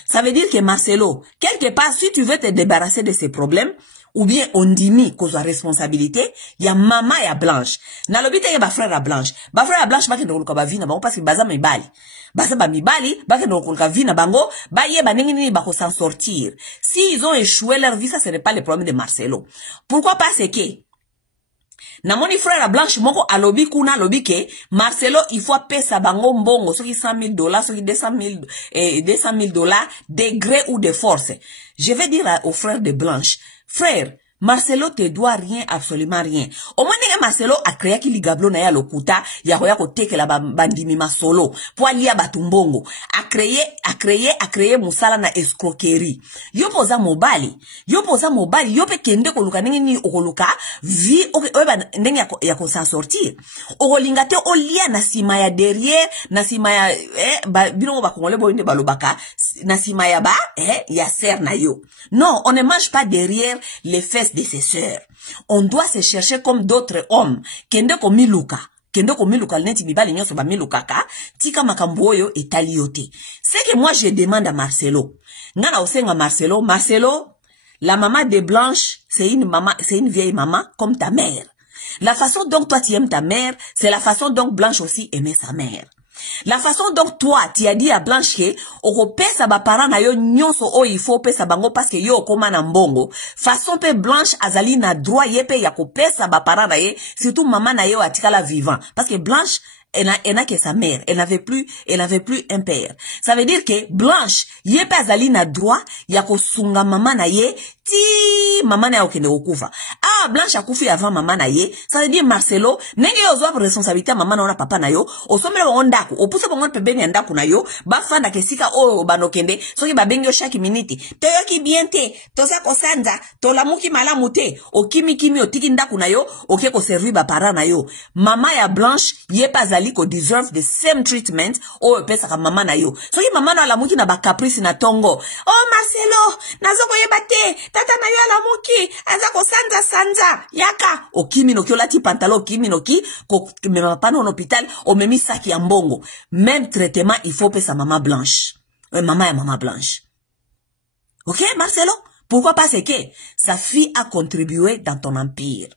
Ça veut dire que Marcelo, quelque part, si tu veux te débarrasser de ces problèmes, ou bien on dit cause de responsabilité, il y a maman et Blanche. Na lobite y a frère à Blanche. Ba frère à Blanche ba kendo ko ba vina bango parce que baza mibali. Baza ba mibali, ba kendo ko vina bango, ba ye ba ningini ba ko s'en sortir. Si ils ont échoué leur vie, ça ce n'est pas le problème de Marcelo. Pourquoi pas c'est que na moni frère à Blanche moko alobi kuna lobi ke Marcelo il faut pesa bango mbongo soki $100,000 soki $200,000 de gré ou de force. Je vais dire aux frères de Blanche, frère, Marcelo te doit rien, absolument rien. Au moins, Marcelo a créé qui ligablo na ya lokuta, ya ko teke la bandimi masolo, po alia batumbongo. A créé musala na escroquerie. Yo posa mobali, yo pe kende koluka ni okoluka, vi, oeba ndenge ya ko s'en sortir. Okolinga te olia na sima ya derrière, na sima ya, bino ba kongole boinde balobaka, na sima ya ba, ya ser na yo. Non, on ne mange pas derrière les fesses de ses sœurs. On doit se chercher comme d'autres hommes. Kende ko miluka neti bibali nyoso ba milukaka, tika makambo oyo etali yote. C'est que moi je demande à Marcelo. Ngana osenga Marcelo, la maman de Blanche, c'est une vieille maman comme ta mère. La façon dont toi tu aimes ta mère, c'est la façon dont Blanche aussi aimait sa mère. La façon dont toi, tu as dit à Blanche que, oko pesa ba parents na yo nyonso o il faut pesa bango parce que yo okoma na mbongo. Façon pe Blanche azali na droit yepe ya ko pesa ba parents na ye, surtout maman na yo atikala vivant. Parce que Blanche, elle n'a que sa mère. Elle n'avait plus un père. Ça veut dire que Blanche, yepe azali na droit, ya ko sunga maman na ye, ti maman na yo kende okufa. Ah, Blanche a koufi avant maman na ye. Ça veut dire Marcelo, nenge yo zwa responsabilité maman na papa na yo, osomela bango ndaku, opuse bango pembeni ya ndaku na yo, bafanda kesika o banokende, soki babengi yo chaque minute. Toyoki bien te, toza kosanza, tolamuki malamu te, okimi otiki ndaku na yo, oke ko servir ba parents na yo. Mama ya Blanche, ye pas zali ko deserve the same treatment o pesa ka mama na yo. Soki mama na alamuki na ba caprice na tongo. Oh Marcelo, nazoko yeba te, tata na yo alamuki, azako sanza yaka okimi no kiolati pantalon okimi no ki ko mema pano en hôpital o memi saki ya mbongo. Même traitement il faut pesa maman Blanche. Maman Blanche. OK Marcelo? Pourquoi parce que sa fille a contribué dans ton empire.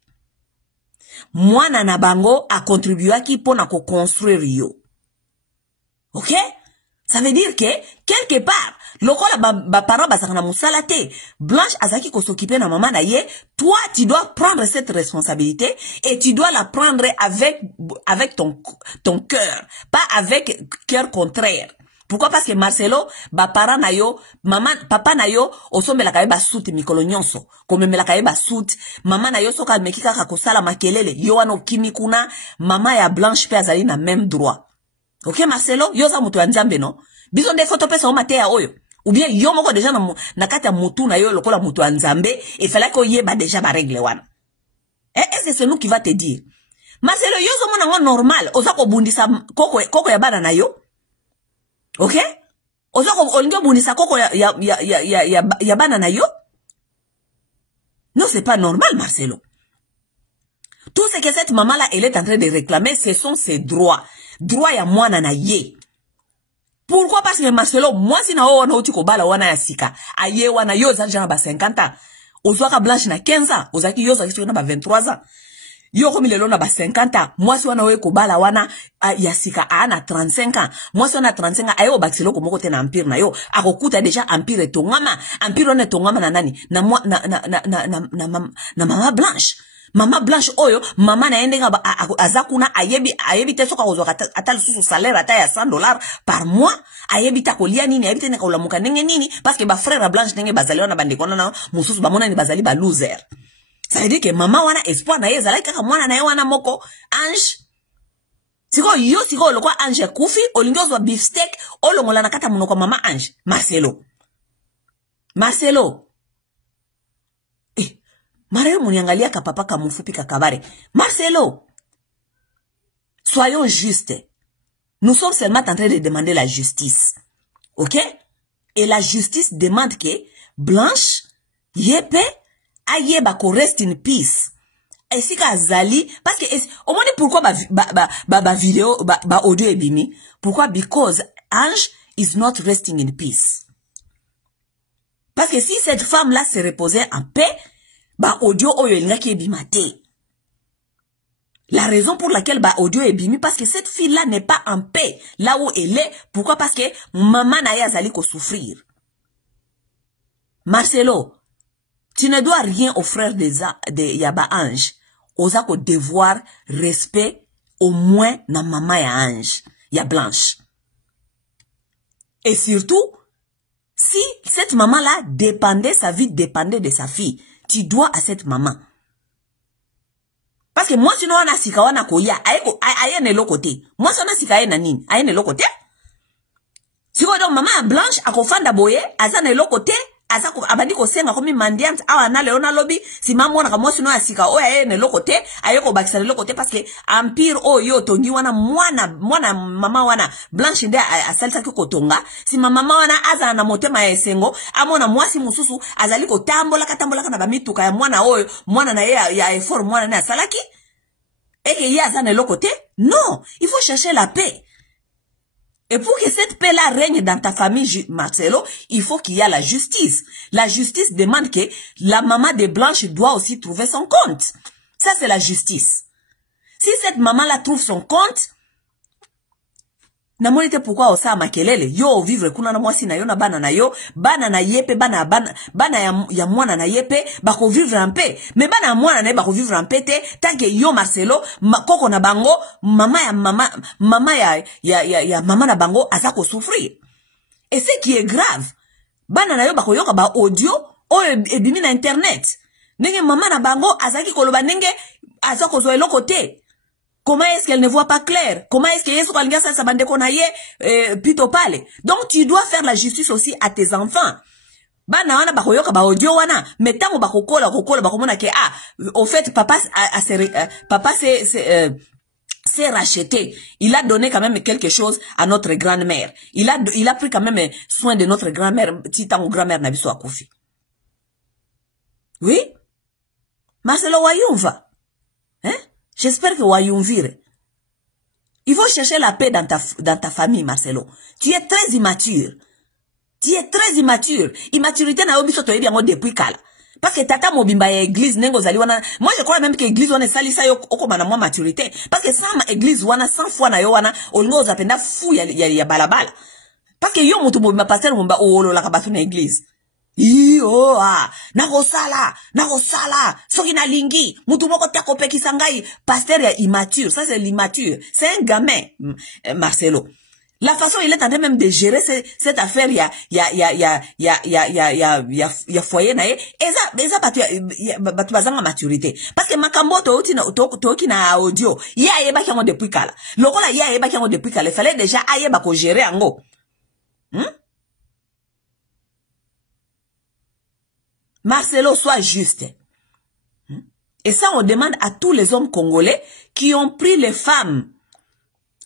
Moi nana bango a contribué à qui pour na ko construire yo. OK? Ça veut dire que quelque part lokola ba parents basakana musala te, Blanche azaki ko s'occuper na maman na ye, toi tu dois prendre cette responsabilité et tu dois la prendre avec ton cœur, pas avec cœur contraire. Pourquoi? Parce que Marcelo, ba parents na yo, papa na yo, osombela ka ba suit mikolo nyonso, komemela ka ba suit, maman na yo soka mekika ka kosala makelele, yo wana okimi kuna, mama ya Blanche pe azali na même droit. OK Marcelo, yo za mutu ya nzambe no? Biso nde photo pesa o mate ya oyo. Ou bien yo moko déjà na kati ya mutu na yo lokola mutu ya nzambe, il fallait ko yeba déjà ba règle wana. Est-ce que c'est nous qui va te dire? Marcelo, yo zo mona ngo normal, oza ko bundisa koko ya bana na yo. OK? Oza ko olingo bundisa koko ya bana na yo? Non, c'est pas normal Marcelo. Tout ce que cette maman là elle est en train de réclamer, ce sont ses droits. Droit ya mwana na ye. Pourquoi? Parce que Marcelo, moi si na wana uti ko bala wana ya sika, aye wana yo za jana ba 50 ans. Ozwaka Blanche na 15 ans, ozaki yo za na ba 23 ans. Yo komi lelo na ba 50 ans, moi si wana we ko bala wana ya sika ana 35 ans. Moi si wana 35 ans, aye o bakiselo ko moko te na empire na yo. Akokuta déjà empire tongama, empire one tongama na nani? Na mama Blanche. Mama Blanche oyo, mama na yende nga azakuna ayebi te soka ozwaka atal susu salaire ata ya $100 par mois, ayebi ta kolia nini, ayebi te neka ulamuka nenge nini, parce que ba frère Blanche nenge bazali wana bandekona na mususu bamona ni bazali ba loser. Ça veut dire que mama wana espoir na ye zalaki kaka mwana na ye wana moko Ange. Siko lokwa Ange kufi, olingi ozwa beefsteak, olongola na kata munoko mama Ange. Marcelo. Marcelo muniangalia ka papa ka mufupi ka kabare. Marcelo, soyons justes. Nous sommes seulement en train de demander la justice. OK? Et la justice demande que Blanche, yepe, ayeba ko rest in peace. Et si ka zali, parce que, au moins pourquoi vidéo, audio est bimi? Pourquoi? Because Ange is not resting in peace. Parce que si cette femme-là se reposait en paix, ba audio oyo elinga ki ebimate. La raison pour laquelle ba audio ebimi, parce que cette fille-là n'est pas en paix là où elle est. Pourquoi? Parce que maman na ya zali ko souffrir. Marcelo, tu ne dois rien aux frères de Yaba Ange. Oza ko devoir respect au moins na maman ya Ange, ya Blanche. Et surtout, si cette maman-là dépendait, sa vie dépendait de sa fille, tu dois à cette maman. Parce que moi, sinon, on a sika wana koya, aye ne lo côté. Moi, si on a sika aye na nini, aye ne lo côté. Si donc maman blanche, akofanda boye, aza ne lo côté, aza abandi ko senga komi mandiant, awa na leona lobby, si maman wana moi sinon asika, o aye ne lo côté, aye ko bakisa ne lo côté, parce que empire o yo tongi wana, mwana mama wana, blanche nde asalisa ki kotonga, si mama wana aza na motema ya esengo, amona mwasi mususu, azali ko tambola kana bamituka ya mwana oyo, mwana na ya effort mwana na salaki, et que y a ne lo côté, non, il faut chercher la paix. Et pour que cette paix-là règne dans ta famille, Marcelo, il faut qu'il y ait la justice. La justice demande que la maman de Blanche doit aussi trouver son compte. Ça, c'est la justice. Si cette maman-là trouve son compte, namonite pourquoi osa makelele yo vivre kuna na mwasi na yo na bana na yepe bana ya mwana na yepe bako vivre en paix, mais bana ya mwana na bako vivre en paix te tant que yo Marcelo koko na bango mama ya mama na bango azako souffrir. Et ce qui est grave, bana na yo bako yoka ba audio o ebimi na internet nenge mama na bango azaki koloba nenge azako zo eloko te. Comment est-ce qu'elle ne voit pas clair? Comment est-ce que Yesu kalinga sa bande konaye pito pale? Donc tu dois faire la justice aussi à tes enfants. Bana wana bakoyoka ba audio wana, mais tango bakokola bakomona ke au fait papa s'est racheté. Il a donné quand même quelque chose à notre grand-mère. Il a pris quand même soin de notre grand-mère, ti tango grand-mère na biso akufi. Oui? Marcelo Wayumva. Hein? J'espère que Wayumvire. Il faut chercher la paix dans ta famille, Marcelo. Tu es très immature. Tu es très immature. Immaturité na obiso to ebi yango depuis kala. Parce que tata mobimba ya église nengo zali wana. Moi je crois même que église wana salisa yo okoma na moi maturité. Parce que sans église wana 100 fois na yo wana olingo ozapenda fou ya balabala. Parce que yo mutu mobimba pasteur mobimba oolo la kabatu na église. Nagosala, soki na lingi, mutu moko tako peki sangai, pasteur ya immature, ça c'est l'immature, c'est un gamin, Marcelo. La façon il est en train même de gérer cette affaire, ya foyer na ye, eza batu bazanga maturité. Parce que makambo toki na audio, ya yeba kiango depuis kala. Lokola ya yeba kiango depuis kala, il fallait déjà ayeba ko gérer ango. Marcelo, sois juste. Et ça, on demande à tous les hommes congolais qui ont pris les femmes.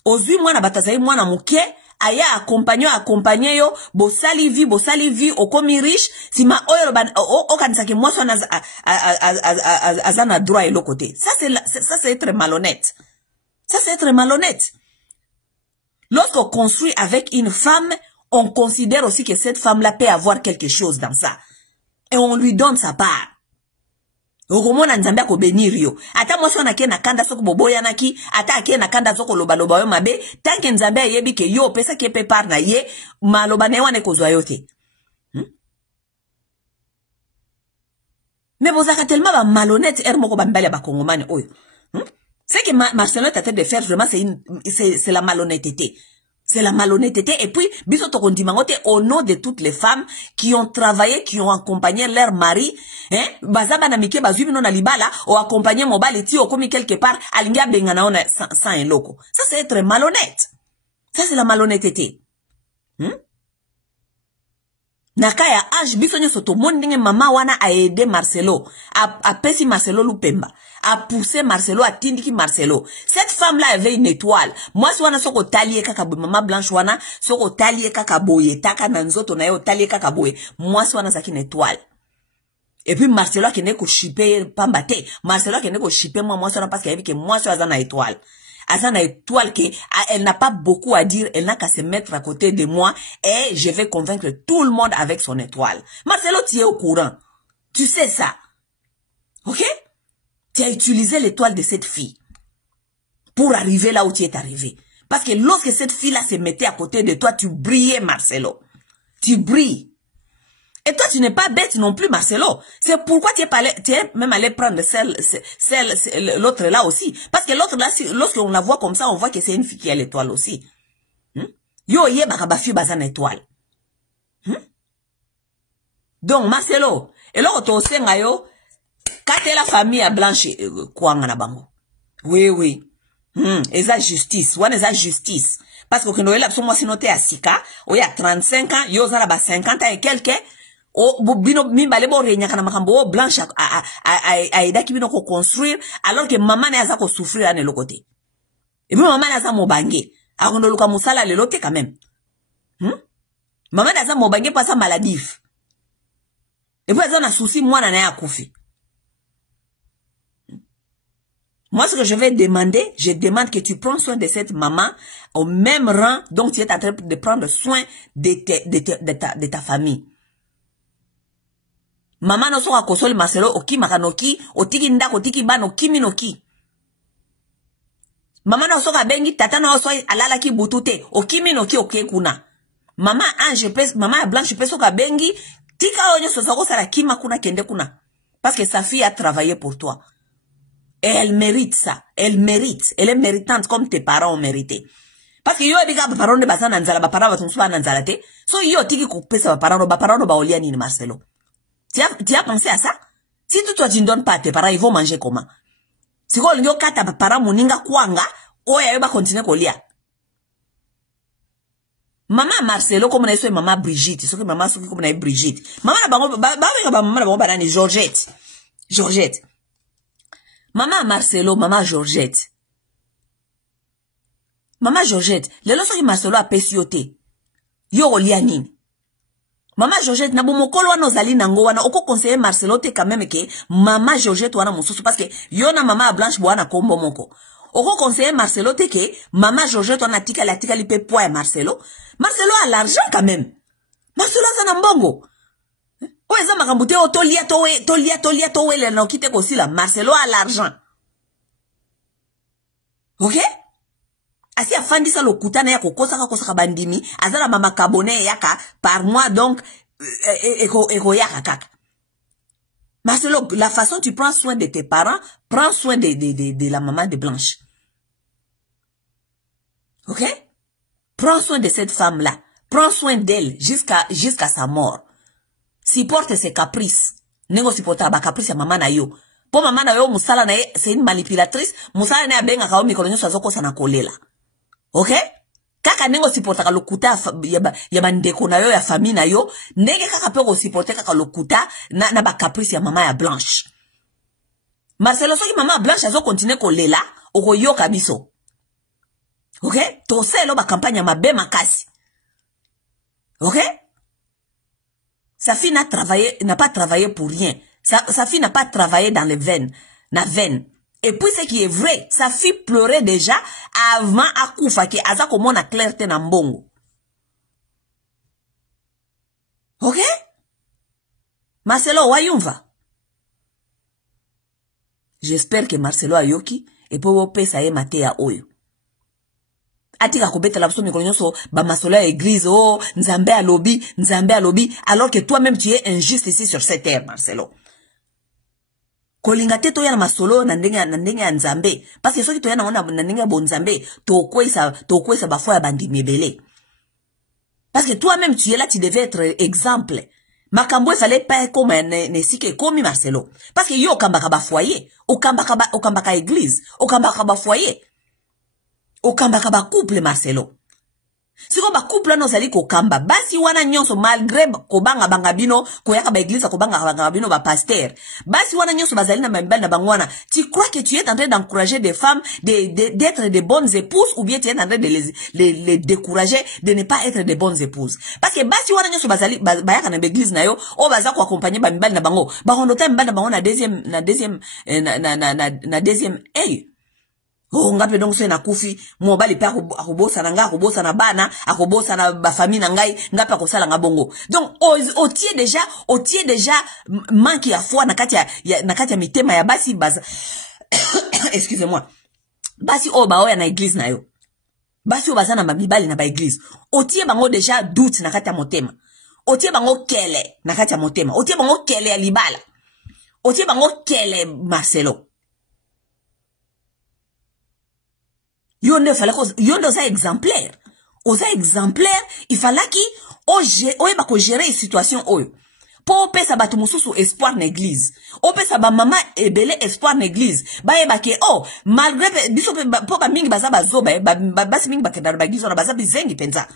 Ozui mwana batazayi mwana muke, aya accompagner yo, bosali vie, okomi riche, sima oyo okanisaki mwaso azana droit et l'autre côté. Ça c'est être malhonnête. Ça c'est être malhonnête. Lorsqu'on construit avec une femme, on considère aussi que cette femme-là peut avoir quelque chose dans ça. Et on lui donne sa part. Okomona nzambe ko bénir yo. Ata mwaso na ke na kanda soko boboya naki, ata ke na kanda soko loba yo mabe, tanke nzambe yebi ke yo pesa ke pe par na ye, maloba ne wane kozwa yo te. Mais bozaka tellement ba malhonnête moko ba mbale ba kongomane oyo. C'est que Marcelo est en train de faire vraiment c'est la malhonnêteté. C'est la malhonnêteté. Et puis, biso tokondimangote au nom de toutes les femmes qui ont travaillé, qui ont accompagné leur mari, hein, bazaba na mike bazubi no na libala, ou accompagné mobile ti okomi quelque part, alinga bengana ona sans un loco. Ça c'est être malhonnête. Ça c'est la malhonnêteté. Nakaya age biso nyoso to mondenge mama wana a aidé Marcelo, a pesi Marcelo lupemba, a poussé Marcelo, a tindiki Marcelo. Cette femme-là avait une étoile. Moi si wana soko talie kaka boye, mama blanche wana soko talie kaka boye, taka nanzoto na yo talie kaka boye. Moi si wana zaki une étoile. Et puis Marcelo a kene ko shipper pambate. Marcelo a kene ko shipper moi si wana parce qu'il a vu que moi si wana étoile. Azana étoile que elle n'a pas beaucoup à dire, elle n'a qu'à se mettre à côté de moi et je vais convaincre tout le monde avec son étoile. Marcelo, tu es au courant. Tu sais ça. Ok? Tu as utilisé l'étoile de cette fille pour arriver là où tu es arrivé. Parce que lorsque cette fille-là se mettait à côté de toi, tu brillais, Marcelo. Tu brilles. Et toi, tu n'es pas bête non plus, Marcelo. C'est pourquoi tu es même allé prendre l'autre là aussi. Parce que l'autre là, lorsqu'on la voit comme ça, on voit que c'est une fille qui a l'étoile aussi. Yo, ye bakabafi bazan étoile. Donc, Marcelo, et là, on senga yo, Kate la famille à Blanche kwanga na bango. Oui. Eza justice. Wana eza justice. Parce que quand on a moi sinoté à Sika, il y a 35 ans, yo za ba 50 ans et quelques. O bino mimba lebo renya kana makambo Blanche a aida ki bino ko construire alors que maman na za ko souffrir à l'autre côté. Et puis maman na za mobange. Akondo luka musala le lote quand même. Maman na za mobange pas sa maladif. Et puis elle a un souci moi na ya koufi. Moi, ce que je vais demander, je demande que tu prends soin de cette maman au même rang dont tu es en train de prendre soin de ta famille. Maman no soka kosoli Marcelo oki makanoki, otiki ndako otiki bano kimi noki. Maman no soka bengi tata no so alala ki butute, okimi noki oke kuna. Maman Ange pes, maman Blanche pes soka bengi, tika onyo sosako sara kima kuna kende kuna. Parce que sa fille a travaillé pour toi. Et elle mérite ça. Elle mérite. Elle est méritante comme tes parents ont mérité. Parce que yo ebika parents de basan nanzala, parents va tonsuba nanzala te. So yo tiki couper sa parents ba olia ni Marcelo. Tu as pensé à ça? Si toi tu ne donnes pas à tes parents, ils vont manger comment? Si ko yo kata parents moninga kwanga, oya yo ba continuer kolia. Maman Marcelo comme na so maman Brigitte, so que maman so comme na Brigitte. Maman na bango maman na bango banani Georgette. Maman Marcelo, maman Georgette. Maman Georgette, le loso ki Marcelo a pesiote. Yo olia nini. Maman Georgette, na bomokolo wana ozali nango wana, oko conseiller Marcelo te quand même ke maman Georgette wana mususu parce que yo na maman Blanche boana kombo moko. Oko conseiller Marcelo te ke maman Georgette wana tika li pe poids Marcelo. Marcelo a l'argent quand même. Marcelo a na mbongo. O eza makambute o tolia towe le na okite kosi la Marcelo a l'argent. OK? Asi afandisa lokutana ya kokosa bandimi, azala mama kabone yaka par mois donc eko yaka kaka. Marcelo, la façon tu prends soin de tes parents, prends soin de la maman de Blanche. OK? Prends soin de cette femme-là. Prends soin d'elle jusqu'à sa mort. Supporte ses caprices. Nengo supporta ba caprice ya mama na yo. Po mama na yo musala na ye, c'est une manipulatrice. Musala na ya benga kao mikolo nyoso azoko sana kolela. OK? Kaka nengo supporta ka lokuta ya bandeko na yo ya famille na yo, nenge kaka pe ko supporter kaka lokuta na ba caprice ya mama ya Blanche. Marcelo soki mama Blanche azo continuer kolela, oko yoka biso. OK? To selo ba campagne mabe makasi. OK? Sa fille n'a pas travaillé pour rien. Sa fille n'a pas travaillé dans les veines. Et puis ce qui est vrai, sa fille pleurait déjà avant Akoufa qui aza comme na clarté na mbongo. OK? Marcelo wayumva. J'espère que Marcelo ayoki et pour pesa e mate ya oyo. Atika kobeta la biso mikolo nyonso ba masolo ya église oh nzambe alobi alors que toi-même tu es injuste ici sur cette terre Marcelo. Kolinga te to ya masolo na ndenge ya nzambe parce que soki to ya na ndenge ya bonzambe to kwesa ba foi ya bandi mebele. Parce que toi-même tu es là, tu devais être exemple. Makambo fallait pas comme ne sike komi Marcelo. Parce que yo okambaka ba foyer, okambaka église, okambaka ba foyer. Okambaka ba couple Marcelo. Siko ba couple no zali kokamba basi wana nyonso malgré kobanga bangabino koyaka ba église kobanga bangabino ba pasteur. Basi wana nyonso bazali na mbali na bangwana. Tu crois que tu es en train d'encourager des femmes d'être de bonnes épouses ou bien tu es en train de les décourager de ne pas être de bonnes épouses. Parce que basi wana nyonso bazali bayaka na église na yo o baza ko accompagner ba mbali na bango. Ba rondota mbali na bango na deuxième oh ngape donc c'est na kufi mobali pe akobosa na nga akobosa na bana akobosa na ba famille na ngai ngape akosala nga bongo donc au tie déjà manque ya foi na kati ya mitema ya basi baza excusez-moi basi o ba oya na église na yo basi o baza na mibali na ba église au tie bango déjà doute na kati ya motema au tie bango kele na kati ya motema au tie bango kele ya libala au tie bango kele Marcelo. Yonde fallait osa exemplaire. Osa exemplaire, il fallait qu'il oye ba ko gérer une situation oyo. po pesa batu mususu espoir na église opesa ba mama ebele espoir na église bayeba ke oh malgré biso po ba mingi baza bazoba basi mingi bakenda ba église na baza bizengi penza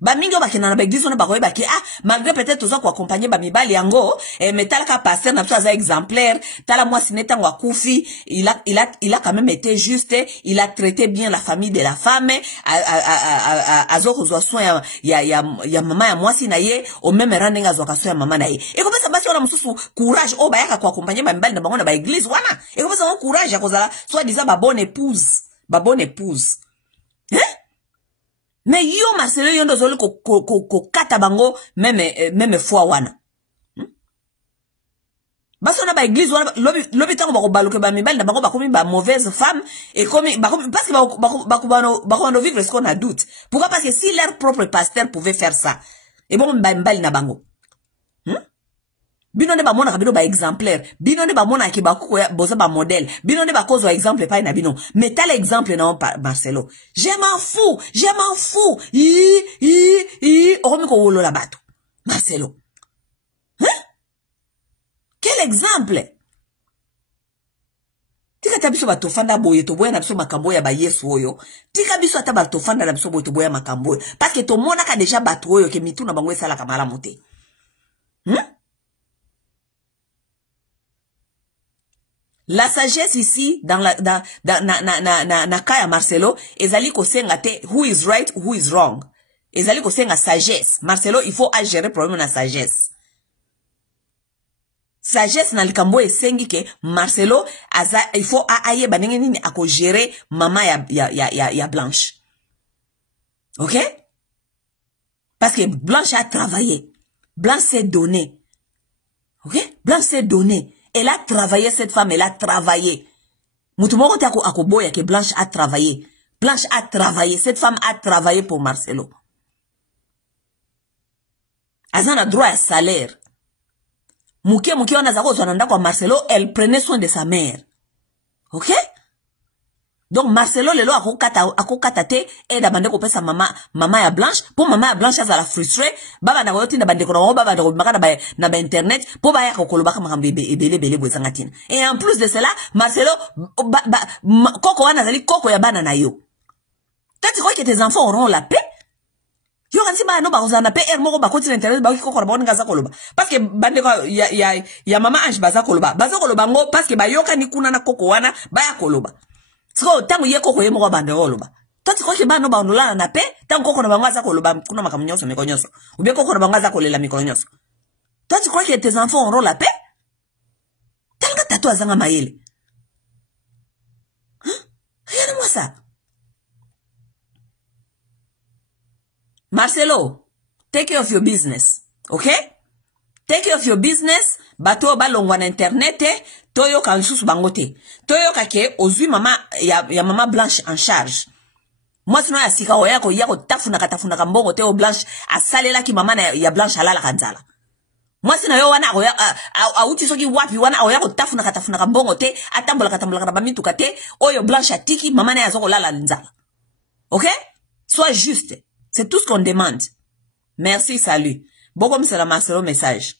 ba mingi bakenda na ba église na bakoyeba ke malgré peut-être oza ko accompagner ba mibali yango metala ka pasteur na biso aza exemplaire tala moi sinetango akufi il a quand même été juste, il a traité bien la famille de la femme azoko zo soin ya mama ya mwasi na ye au même randenga zo ka soin ya mama na ye et comme ça basi wana mususu courage o ba yaka ko accompagner ba mibali na bango na ba église wana et comme ça on courage ya kozala soit disant ba bonne épouse hein. Mais yo Marcelo yondo zoli ko kata bango même fois wana. Baso na ba église wana lobi tango bako baluke ba mibali na bango bakomi ba mauvaise femme et comme parce que bako vivre ce qu'on a doute. Pourquoi? Parce que si leur propre pasteur pouvait faire ça. Et bon ba mibali na bango. Bino ne ba mona kabino ba exemplaire, bino ne ba mona ki ba ko boza ba modèle, bino ne ba cause exemple pa na bino. Mais tel exemple non Marcelo. Je m'en fous. Oromi ko wolo la bato. Marcelo. Hein? Quel exemple? Tika tabiso ba tofanda boye to boye na biso makambo ya ba Yesu oyo. Tika biso ata ba tofanda na biso boye to boye makambo. Parce que to mona ka déjà bato oyo ke mitu na bango esala kamala mote. La sagesse ici, dans na kaya Marcelo, ezali ko senga te who is right, who is wrong. Ezali ko senga sagesse. Marcelo, il faut gérer problème na sagesse. Sagesse na likambo esengi ke Marcelo, il faut aye banenge nini ako gérer mama ya Blanche. Ok? Parce que Blanche a travaillé. Blanche s'est donné. Ok? Blanche s'est donné. Elle a travaillé, cette femme, elle a travaillé. Moutoumoko te ako boya que Blanche a travaillé. Blanche a travaillé. Cette femme a travaillé pour Marcelo. Azan a droit à salaire. Mouké wana zako zonanda kwa Marcelo, elle prenait soin de sa mère. Ok? Donc Marcelo lelo ako kata te et da bande ko pesa mama ya Blanche pour mama ya Blanche azala frustré baba na koyotinda bande ko baba na ko makana na internet pour ba ya ko kolobaka makambe ebele bozangatina. Et en plus de cela Marcelo koko wana zali koko ya bana na yo. Tu crois que tes enfants auront la paix? Yo kansi ba no ba kozana paix moko ba continue internet ba koko ba ngaza koloba parce que bande ko ya mama Ange baza koloba ngo parce que ba yoka ni kuna na koko wana ba ya koloba. Siko tangu ye koko ye moko bande oloba. Toi tu crois que ba no ba ondola na pe tangu koko na bangaza koloba kuna makamunyoso mikonyoso. Ou bien koko na bangaza kolela mikonyoso. Toi tu crois que tes enfants auront la paix? Tanga tatou azanga mayele. Hein? Regarde-moi ça. Marcelo, take care of your business. Okay? Take care of your business. Bato balongwa na internet toyo kansusu bangote. Toyo kake ozui mama ya mama Blanche en charge. Moi sino ya sika oyako yako tafuna kambongo te o Blanche asalela ki mama ya Blanche alala kanzala. Moi sino yo wana auti soki wapi wana oyako tafuna kambongo te atambola kana mituka te oyo Blanche atiki mama na yazoko lala nzala. OK? Sois juste. C'est tout ce qu'on demande. Merci, salut. Bon comme c'est la Marcelo message.